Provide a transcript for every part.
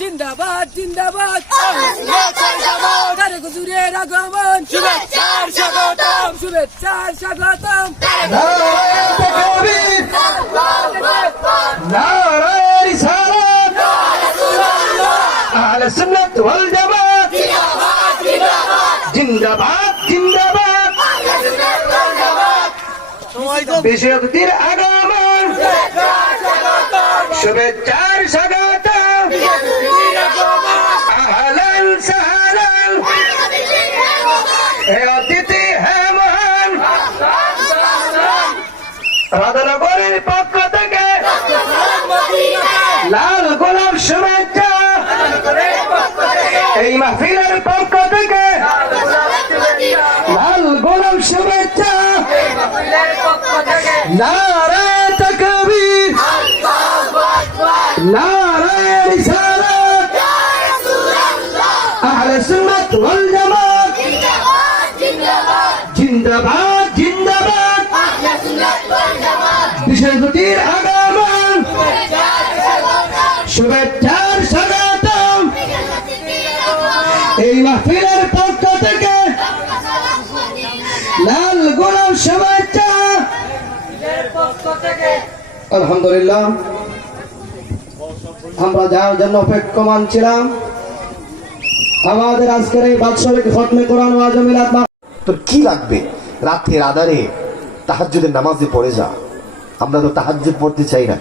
জিন্দাবাদ জিন্দাবাদ হুজুরের আগমন শুভেচ্ছার স্বাগতম শুভেচ্ছার স্বাগতম আহলে সুন্নাত ওয়াল জামাত জিন্দাবাদ জিন্দাবাদ বিশ্বজিতের আগমন শুভেচ্ছার স্বাগতম আহলান সাহলান হে অতিথি হে মহান রাধানগরের পক্ষ থেকে লাল গোলাপ শুভেচ্ছা এই মাহফিলের পক্ষ থেকে লাল গোলাপ শুভেচ্ছা নারায়ে তাকবীর নারায়ে রিসালাত আহলে সুন্নাত ওয়াল জামাত জিন্দাবাদ জিন্দাবাদ বিশ্বজিতের আগমন শুভেচ্ছার স্বাগতম এই মাহফিলের পক্ষ থেকে লাল গোলাপ শুভেচ্ছা আলহামদুলিল্লাহ আমরা যাওয়ার জন্য অপেক্ষমান ছিলাম আমাদের আজকের এই বাৎসরিক খতমে কোরআন ওয়াজ মিলাদ। তোর কি লাগবে? রাতের আধারে তাহাজ্জুদের নামাজে পড়ে যা। আমরা তো তাহাজ্জুদ পড়তে চাই না,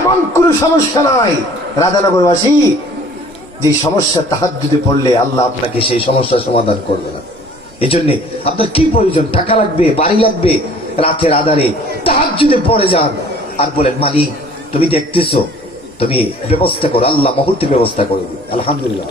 এমন কোনো সমস্যা নাই রাধানগরবাসী যে সমস্যা তাহাজ্জুদে পড়লে আল্লাহ আপনাকে সেই সমস্যার সমাধান করবে না। এই জন্যে আপনার কি প্রয়োজন? টাকা লাগবে, বাড়ি লাগবে, রাতের আধারে তাহাজ্জুদে পড়ে যান আর বলেন মালিক তুমি দেখতেছো, তুমি ব্যবস্থা করো, আল্লাহ মুহূর্তে ব্যবস্থা করবে। আলহামদুলিল্লাহ।